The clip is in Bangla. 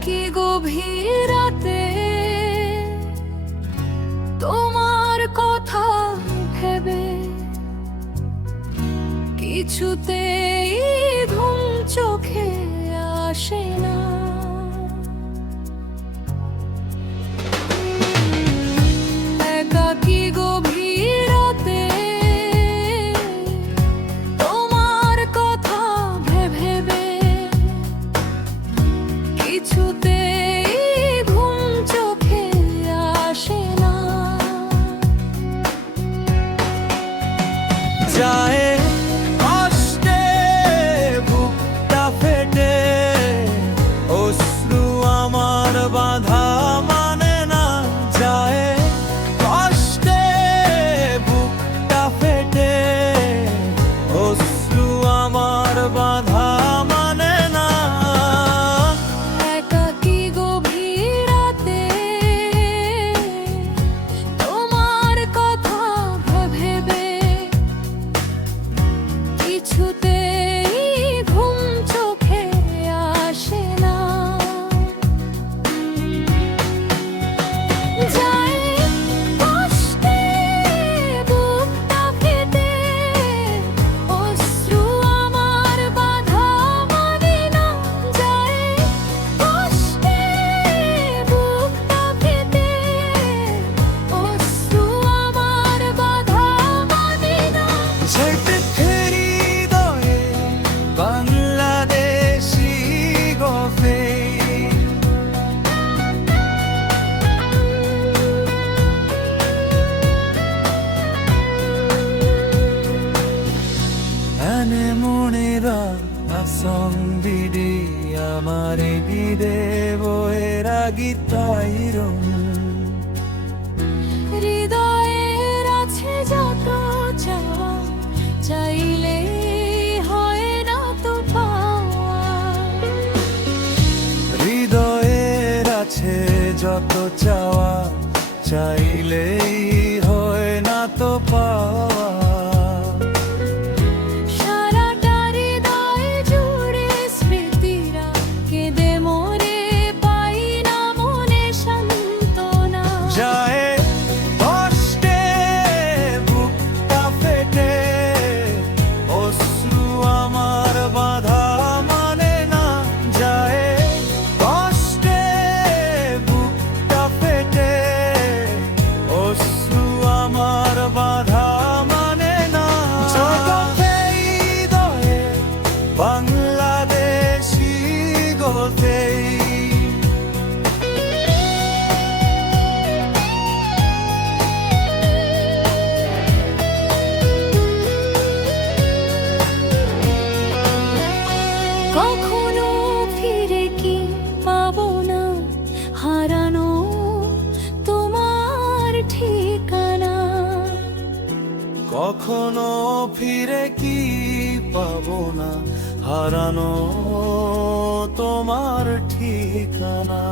একাকী গভীর রাতে তোমার কথা ভেবে কিছুতেই ঘুম চোখে আসে না। একাকী গভীর রাতে তোমার কথা ভেবে কিছুতেই ঘুম চোখে আসে না। যায় কষ্টে বুকটা ফেটে, অশ্রু আমার বাধা মানে না। যায় কষ্টে বুকটা ফেটে, অশ্রু আমার বাধা মানে না। একাকী গভীর রাতে তোমার কথা ভেবে কিছুতেই ঘুম চোখে আসে না। যায় কষ্টে বুকটা ফেটে, অশ্রু আমার বাধা মানে না। যায় কষ্টে বুকটা ফেটে, অশ্রু আমার বাধা মানে না। ঝটকে হৃদয়ে বাংলাদেশি গফে, এনে মনেরা আসং বিডি আমারে বিদে বয়েরা গীতাইরম। হৃদয়ের আছে যত চাওয়া, চাইলে হয় না তো পাওয়া। হৃদয়ের আছে যত চাওয়া, চাইলেই হয় না তো পাওয়া। সারাটা হৃদয় জুড়ে স্মৃতিরা কেঁদে মরে, পাই না মনে সান্ত্বনা। যায় কষ্টে বুকটা ফেটে, অশ্রু আমার বাধা মানে না। যায় কষ্টে বুকটা ফেটে, অশ্রু আমার বাধা মানে না। জগতে হৃদয়ে বাংলাদেশি গতে, কখনো ফিরে কি পাবো না হারানো তোমার ঠিকানা। কখনো ফিরে কি পাবো না হারানো তোমার ঠিকানা।